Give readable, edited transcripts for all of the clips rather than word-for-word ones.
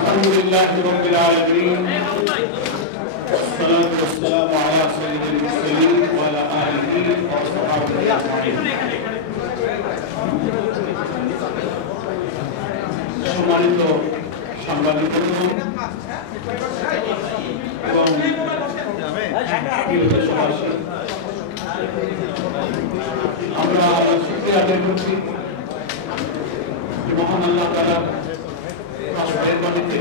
আলহামদুলিল্লাহি রাব্বিল আলামিন والصلاة والسلام على سيد المرسلين وعلى آله وصحبه أجمعين সম্মানিত সাংবাদিকবৃন্দ এবং দেশবাসী, আমরা শুকরিয়া আদায় করছি যে মহান আল্লাহ তাআলা মেহেরবানিতে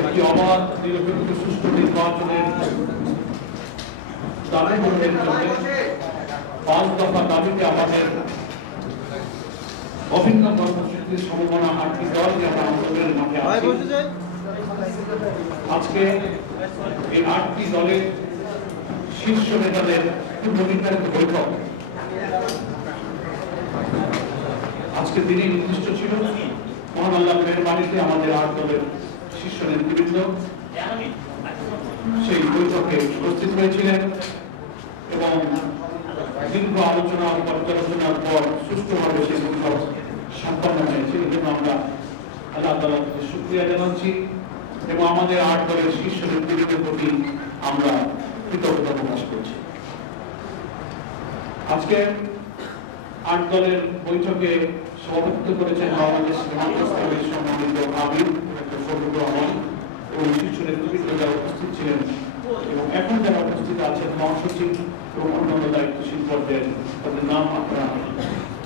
একটি অবাধ নিরপেক্ষ সুষ্ঠু নির্বাচনের দাবি গ্রহণের জন্য 5 দফা দাবিতে আমাদের অভিন্ন কর্মসূচির সম্ভাবনা 8টি দল যে আমরা আন্দোলনের মাঠে আছি। আজকে এই 8টি দলের শীর্ষ নেতাদের পূর্বনির্ধারিত বৈঠক আজকে দিনে নির্দিষ্ট ছিল। মহান আল্লাহ মেহেরবানিতে আমাদের 8 দলের শীর্ষ নেতৃবৃন্দ সেই বৈঠকে উপস্থিত হয়েছিলেন এবং দীর্ঘ আলোচনা ও পর্যালোচনার পর সুষ্ঠুভাবে সেই বৈঠক সম্পন্ন হয়েছে। এই জন্য আমরা আল্লাহ তাআলার কাছে শুকরিয়া জানাচ্ছি এবং আমাদের 8 দলের শীর্ষ নেতৃবৃন্দের প্রতি আমরা কৃতজ্ঞতা প্রকাশ করছি। আজকে 8 দলের বৈঠকে সভাপতিত্ব করেছেন বাংলাদেশ জামায়াতে ইসলামীর সম্মানিত আমির ফজলুর রহমান এবং শীর্ষ নেতৃবৃন্দ যারা উপস্থিত ছিলেন এবং এখন যারা উপস্থিত আছেন মহাসচিব এবং অন্যান্য দায়িত্বশীল পর্যায়ে তাদের নাম আপনারা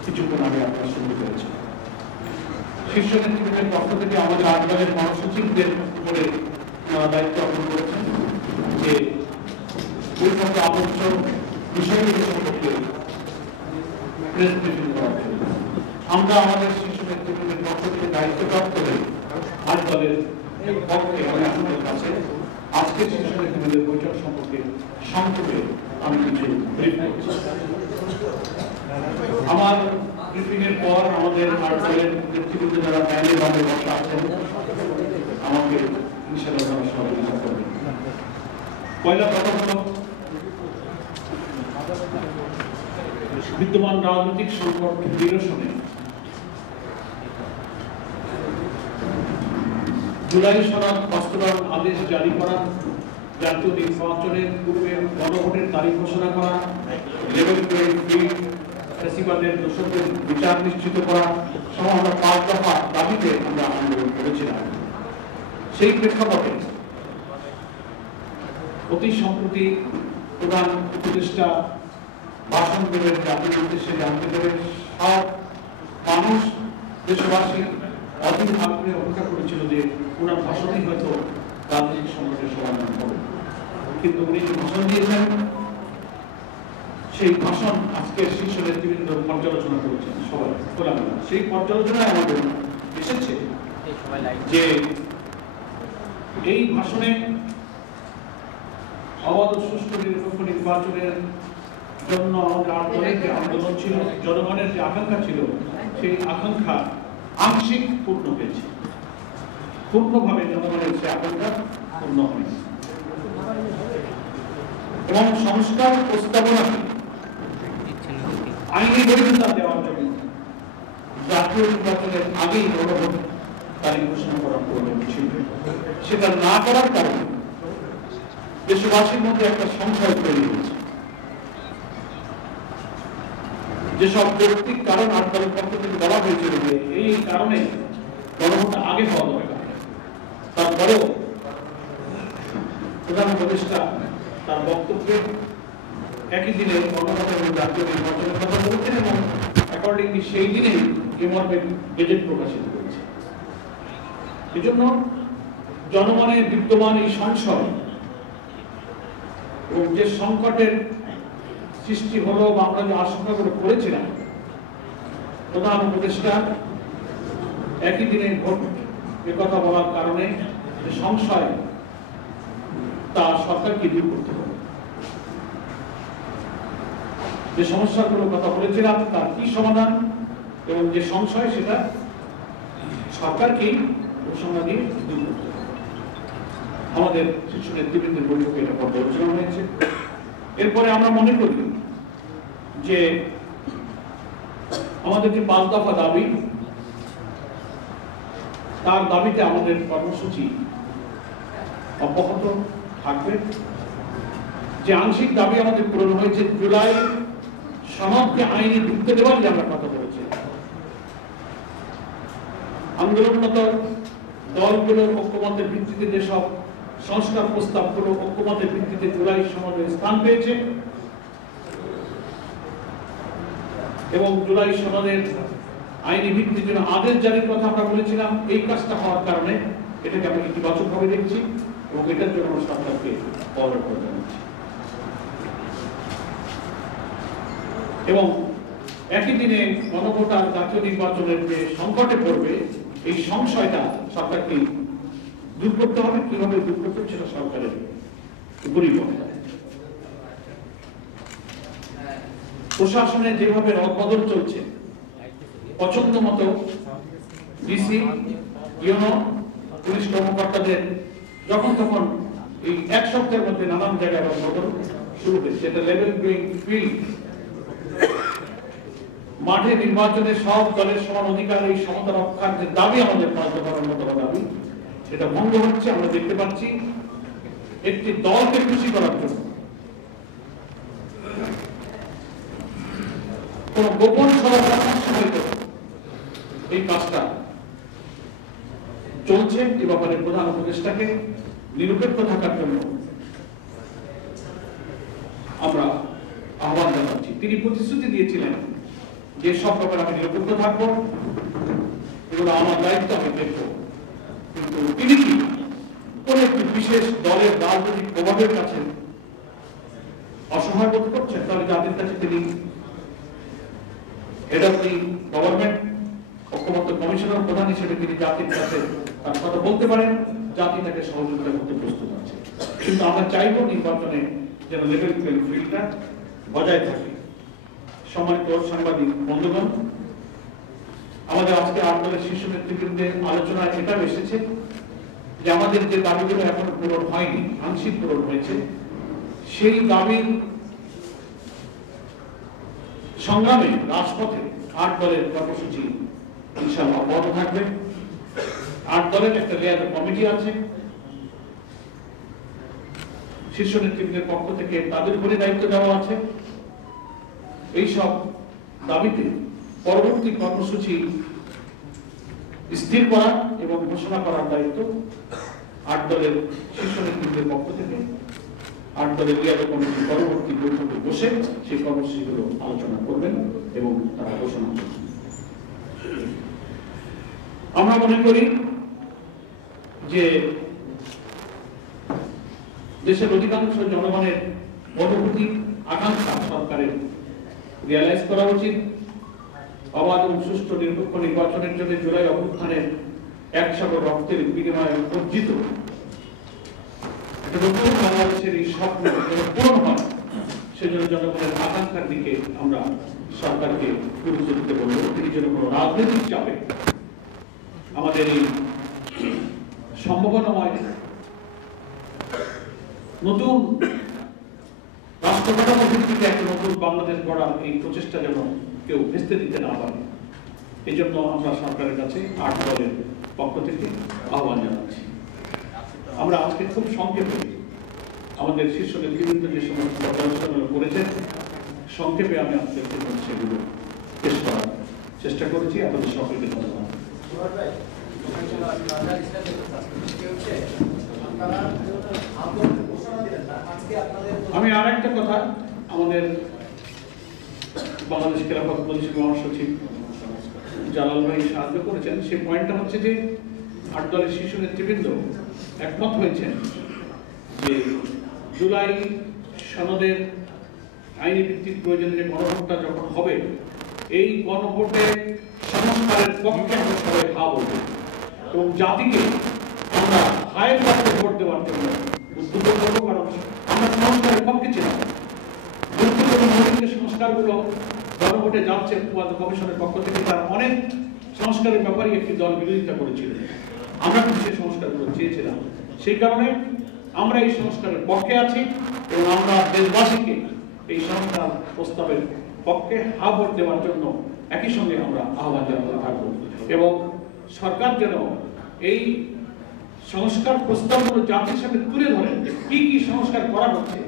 কিছুক্ষণ আগে আপনারা শুনতে পেরেছেন। শীর্ষ নেতৃবৃন্দের পক্ষ থেকে আমাদের 8 দলের মহাসচিবদের উপরে দায়িত্ব অর্পণ করেছেন যে বৈঠকে আবদ্ধ বিষয়গুলি সম্পর্কে প্রেস ব্রিফিং করার জন্য আমরা আমাদের শীর্ষ নেতৃবৃন্দের পক্ষ থেকে দায়িত্বপ্রাপ্ত হয়ে 8 দলের পক্ষে আপনাদের কাছে আজকের শীর্ষ নেতৃবৃন্দের বৈঠক সম্পর্কে সংক্ষেপে আমি কিছু ব্রিফ করছি। আমার ব্রিফিং এর পর আমাদের 8 দলের নেতৃবৃন্দ যারা প্যানেলে ভাবে বসে আছেন আমাকে ইনশাআল্লাহ সহযোগিতা করবেন। পয়লা কথা হলো বিদ্যমান রাজনৈতিক সংকট নিরসনে জুলাই সনদ বাস্তবায়ন আদেশ জারি করা, জাতীয় নির্বাচনের পূর্বে গণভোটের তারিখ ঘোষণা করা, লেভেল প্লেইং ফিল্ড, ফ্যাসিবাদের দোষকদের বিচার নিশ্চিত করা সহ আমরা 5 দফা দাবিতে আমরা আন্দোলন করেছিলাম। সেই প্রেক্ষাপটে অতি সম্প্রতি প্রধান উপদেষ্টা ভাষণ দেবেন, জাতির উদ্দেশ্যে জানতে দেবেন। সব মানুষ দেশবাসী অধীর আগ্রহে অপেক্ষা করেছিল যে ওনার ভাষণই হয়তো রাজনৈতিক সংকটের সমাধান হবে, কিন্তু উনি যে ভাষণ দিয়েছেন সেই ভাষণ আজকে শীর্ষ নেতৃবৃন্দ পর্যালোচনা করেছেন সবাই খোলামেলা। সেই পর্যালোচনায় আমাদের এসেছে যে এই ভাষণে অবাধ সুষ্ঠু নিরপেক্ষ নির্বাচনের জন্য আমাদের 8 দলের যে আন্দোলন ছিল, জনগণের যে আকাঙ্ক্ষা ছিল, সেই আকাঙ্ক্ষা আংশিক পূর্ণ হয়েছে, পূর্ণভাবে জনগণের যে আকাঙ্ক্ষা পূর্ণ হয়েছে এবং সংস্কার প্রস্তাবনাকে আইনি বৈধতা দেওয়ার জন্য জাতীয় নির্বাচনের আগেই গণভোট তারিখ ঘোষণা করার প্রয়োজন ছিল। সেটা না করার কারণে দেশবাসীর মধ্যে একটা সংশয় তৈরি হয়েছে। যেসব যৌক্তিক কারণ 8 দলের পক্ষ থেকে বলা হয়েছিল যে এই কারণে গণভোটটা আগে হওয়া দরকার, তারপরেও প্রধান উপদেষ্টা তার বক্তব্যে একই দিনে গণভোট এবং জাতীয় নির্বাচনের কথা বলেছেন এবং অ্যাকর্ডিংলি সেই দিনেই এমআরপি গেজেট প্রকাশিত করেছে। এজন্য জনগণের বিদ্যমান এই সংশয় এবং যে সংকটের সৃষ্টি হলো বা আমরা যে আশঙ্কা করে করেছিলাম, প্রধান উপদেষ্টা একই দিনে ভোট কথা বলার কারণে যে সংশয় তা সরকারকে দূর করতে হবে। যে সমস্যাগুলোর কথা বলেছিলাম তার কি সমাধান এবং যে সংশয় সেটা সরকারকেই ঘোষণা দিয়ে দূর করতে হবে। আমাদের শীর্ষ নেতৃবৃন্দের বৈঠকে এটা পর্যালোচনা হয়েছে। এরপরে আমরা মনে করি যে আমাদের যে 5 দফা দাবি, তার দাবিতে আমাদের কর্মসূচি অব্যাহত থাকবে। যে আংশিক দাবি আমাদের পূরণ হয়েছে, জুলাই সনদকে আইনি ভিত্তি দেওয়ার যে আমরা কথা বলেছি, আন্দোলনরত দলগুলোর ঐক্যমতের ভিত্তিতে যেসব সংস্কার প্রস্তাবগুলো ঐক্যমতের ভিত্তিতে জুলাই সনদে স্থান পেয়েছে এবং জুলাই সনদের আইনি ভিত্তির জন্য আদেশ জারির কথা আমরা বলেছিলাম, এই কাজটা হওয়ার কারণে এটাকে আমরা ইতিবাচকভাবে দেখছি এবং এটার জন্য আমরা সরকারকে পরামর্শ জানাচ্ছি। এবং একই দিনে গণভোট আর জাতীয় নির্বাচনের যে সংকটে পড়বে, এই সংশয়টা সরকারকে দূর করতে হবে। কিভাবে দূর করতে হবে সেটা সরকারের উপরই বলে। প্রশাসনে যেভাবে রদবদল চলছে, পছন্দ মতো ডিসি, ইউনো, পুলিশ কর্মকর্তাদের যখন তখন এই 1 সপ্তাহের মধ্যে নানান জায়গায় রদবদল শুরু হয়েছে। এটা লেভেল প্লেইং ফিল্ড, মাঠে নির্বাচনে সব দলের সমান অধিকার, এই সমতা রক্ষার যে দাবি আমাদের 5 দফার অন্যতম দাবি, সেটা ভঙ্গ হচ্ছে। আমরা দেখতে পাচ্ছি একটি দলকে খুশি করার জন্য কোন গোপন ষড়যন্ত্র এই কাজটা চলছে। এ ব্যাপারে প্রধান উপদেষ্টাকে নিরপেক্ষ থাকার জন্য আমরা আহ্বান জানাচ্ছি। তিনি প্রতিশ্রুতি দিয়েছিলেন যে সব ব্যাপারে আমি নিরপেক্ষ থাকবো, এগুলো আমার দায়িত্ব, আমি দেখবো। কিন্তু তিনি কি কোন একটি বিশেষ দলের রাজনৈতিক প্রভাবের কাছে অসহায় বোধ করছেন? তাহলে জাতির কাছে তিনি হেড অফ দি গভর্নমেন্ট, ঐক্যমত্য কমিশনার প্রধান হিসেবে তিনি জাতির কাছে তার কথা বলতে পারেন, জাতি তাকে সহযোগিতা করতে প্রস্তুত আছে। কিন্তু আমরা চাইব নির্বাচনে যেন লেভেল প্লেইং ফিল্ডটা বজায় থাকে। সম্মানিত সাংবাদিক বন্ধুগণ, আমাদের আজকে 8 দলের শীর্ষ নেতৃবৃন্দের আলোচনায় এটা এসেছে যে আমাদের যে দাবিগুলো এখন পূরণ হয়নি, আংশিক পূরণ হয়েছে, সেই দাবির সংগ্রামে রাজপথে 8 দলের কর্মসূচি ইনশাআল্লাহ অব্যাহত থাকবে। 8 দলের একটা লেয়ার কমিটি আছে, শীর্ষ নেতৃত্বের পক্ষ থেকে তাদের উপরে দায়িত্ব দেওয়া আছে। এই সব দাবিতে পরবর্তী কর্মসূচি স্থির করা এবং ঘোষণা করার দায়িত্ব 8 দলের শীর্ষ নেতৃত্বের পক্ষ থেকে 8 দলের লিয়াজো কমিটি পরবর্তী বৈঠকে বসে সেই কর্মসূচিগুলো আলোচনা করবেন এবং তারা ঘোষণা করবেন। আমরা মনে করি যে দেশের অধিকাংশ জনগণের অনুভূতি, আকাঙ্ক্ষা সরকারের রিয়ালাইজ করা উচিত। অবাধ এবং সুষ্ঠু নিরপেক্ষ নির্বাচনের জন্য জুলাই অভ্যুত্থানের 1 সাগর রক্তের বিনিময়ে অর্জিত একটা নতুন বাংলাদেশের এই স্বপ্ন পূরণ হয়, সেজন্য জনগণের আকাঙ্ক্ষার দিকে আমরা সরকারকে গুরুত্ব দিতে বলব। তিনি যেন কোনো রাজনৈতিক চাপে আমাদের এই সম্ভাবনাময় নতুন রাষ্ট্র কাঠামো ভিত্তিতে একটা নতুন বাংলাদেশ গড়ার এই প্রচেষ্টা যেন কেউ ভেস্তে দিতে না পারে, এই জন্য আমরা সরকারের কাছে 8 দলের পক্ষ থেকে আহ্বান জানাচ্ছি। আমরা আজকে খুব সংক্ষেপে আমাদের শীর্ষ নেতৃবৃন্দ যে সমস্ত আলোচনা করেছেন, সংক্ষেপে আমি আপনাদের সেগুলো পেশ করার চেষ্টা করেছি। আপনাদের সকলকে ধন্যবাদ। আমি আর একটা কথা, আমাদের বাংলাদেশ খেলাফত মজলিস মহাসচিব জালাল ভাই সাহায্য করেছেন। সেই পয়েন্টটা হচ্ছে যে 8 দলের শীর্ষ নেতৃবৃন্দ একমত হয়েছেন যে জুলাই সনদের আইনি ভিত্তিক প্রয়োজনে গণভোটটা যখন হবে, এই গণভোটে সংস্কারের পক্ষে আমরা সবাই হা বলবো এবং জাতিকে আমরা হায়ের পক্ষে ভোট দেওয়ার জন্য উদ্বুদ্ধ করবো। কারণ আমরা সংস্কারের পক্ষে ছিলাম, গুরুত্বপূর্ণ মৌলিক সংস্কারগুলো গণভোটে যাচ্ছে কমিশনের পক্ষ থেকে, তার অনেক সংস্কারের ব্যাপারে একটি দল বিরোধিতা করেছিল। আমরা কিন্তু সেই সংস্কারগুলো চেয়েছিলাম, সেই কারণে আমরা এই সংস্কারের পক্ষে আছি এবং আমরা দেশবাসীকে এই সংস্কার প্রস্তাবের পক্ষে হা ভোট দেওয়ার জন্য একই সঙ্গে আমরা আহ্বান জানাতে থাকবো এবং সরকার যেন এই সংস্কার প্রস্তাবগুলো জাতির সামনে তুলে ধরেন কি কি সংস্কার করা হচ্ছে,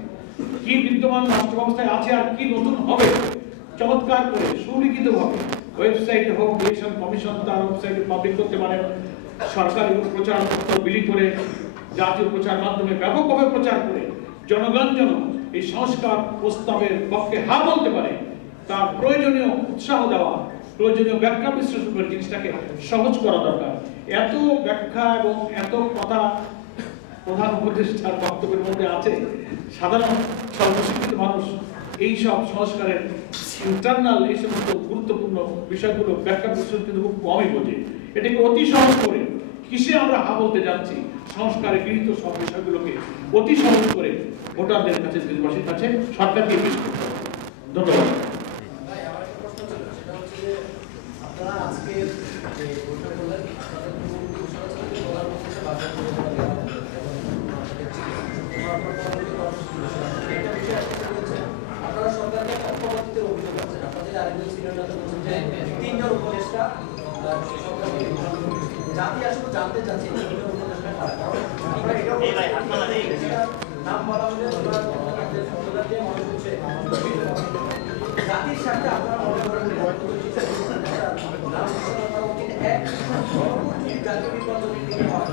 কি বিদ্যমান রাষ্ট্র ব্যবস্থায় আছে আর কি নতুন হবে, চমৎকার করে সুলিখিতভাবে ওয়েবসাইটে হোক, ইলেকশন কমিশন তার ওয়েবসাইটে পাবলিক করতে পারেন, সরকার এবং প্রচারপত্র বিলি করে জাতীয় প্রচার মাধ্যমে ব্যাপকভাবে প্রচার করে জনগণ যেন এই সংস্কার প্রস্তাবের পক্ষে হ্যাঁ বলতে পারে, তার প্রয়োজনীয় উৎসাহ দেওয়া, প্রয়োজনীয় ব্যাখ্যা বিশ্লেষণ করে জিনিসটাকে সহজ করা দরকার। এত ব্যাখ্যা এবং এত কথা প্রধান উপদেষ্টার বক্তব্যের মধ্যে আছে, সাধারণ সর্বশিক্ষিত মানুষ এই সব সংস্কারের ইন্টারনাল এই সমস্ত গুরুত্বপূর্ণ বিষয়গুলো ব্যাখ্যা বিশ্লেষণ কিন্তু খুব কমই বোঝে। এটাকে অতি সহজ করে কিসে আমরা হা বলতে যাচ্ছি, সংস্কারে গৃহীত সব বিষয়গুলোকে অতি সহজ করে ভোটারদের কাছে, দেশবাসীর কাছে সরকারকে পেশ করতে হবে। ধন্যবাদ। আপনারা সরকারকে পক্ষপাতিত্বের অভিযোগ করছেন। আপনাদের আরেকজন সিনিয়র নেতা বলছেন যে তিনজন উপদেষ্টা জাতি আসলে জানতে চাচ্ছে তিনজন উপদেষ্টা কারা, কারণ আমরা এটাও নাম বলা হলে মনে হচ্ছে জাতির সাথে আপনারা মনে করেন জাতীয় নির্বাচনের দিকে হয়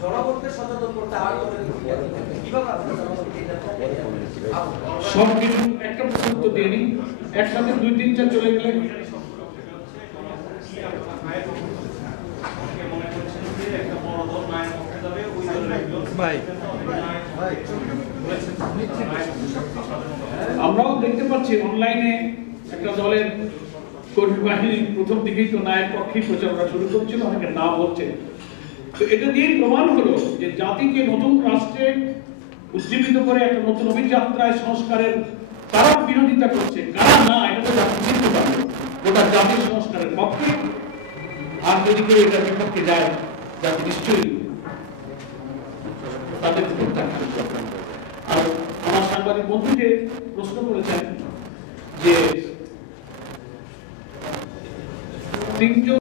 জনগণকে সচেতন করতে আর কিভাবে আপনারা সবকিছু একটা প্রশ্ন দিয়ে নিই, একসাথে দুই তিনটা চলে গেলে আমরাও দেখতে পাচ্ছি অনলাইনে একটা দলের কর্মী বাহিনী প্রথম দিকেই তো নায়ের পক্ষেই প্রচারণা শুরু করছিল, অনেকে না বলছে। তো এটা দিয়েই প্রমাণ হলো যে জাতিকে নতুন রাষ্ট্রে উজ্জীবিত করে একটা নতুন অভিযাত্রায় সংস্কারের কারা বিরোধিতা করছে, কারা না, এটা তো জাতি চিনতে পারবে। গোটা জাতির সংস্কারের পক্ষে, আর যদি কেউ এটার বিপক্ষে যায়, জাতি নিশ্চয়ই তাদের প্রত্যাখ্যান করবে। আর আমার সাংবাদিক বন্ধু যে প্রশ্ন করেছেন যে তিনজন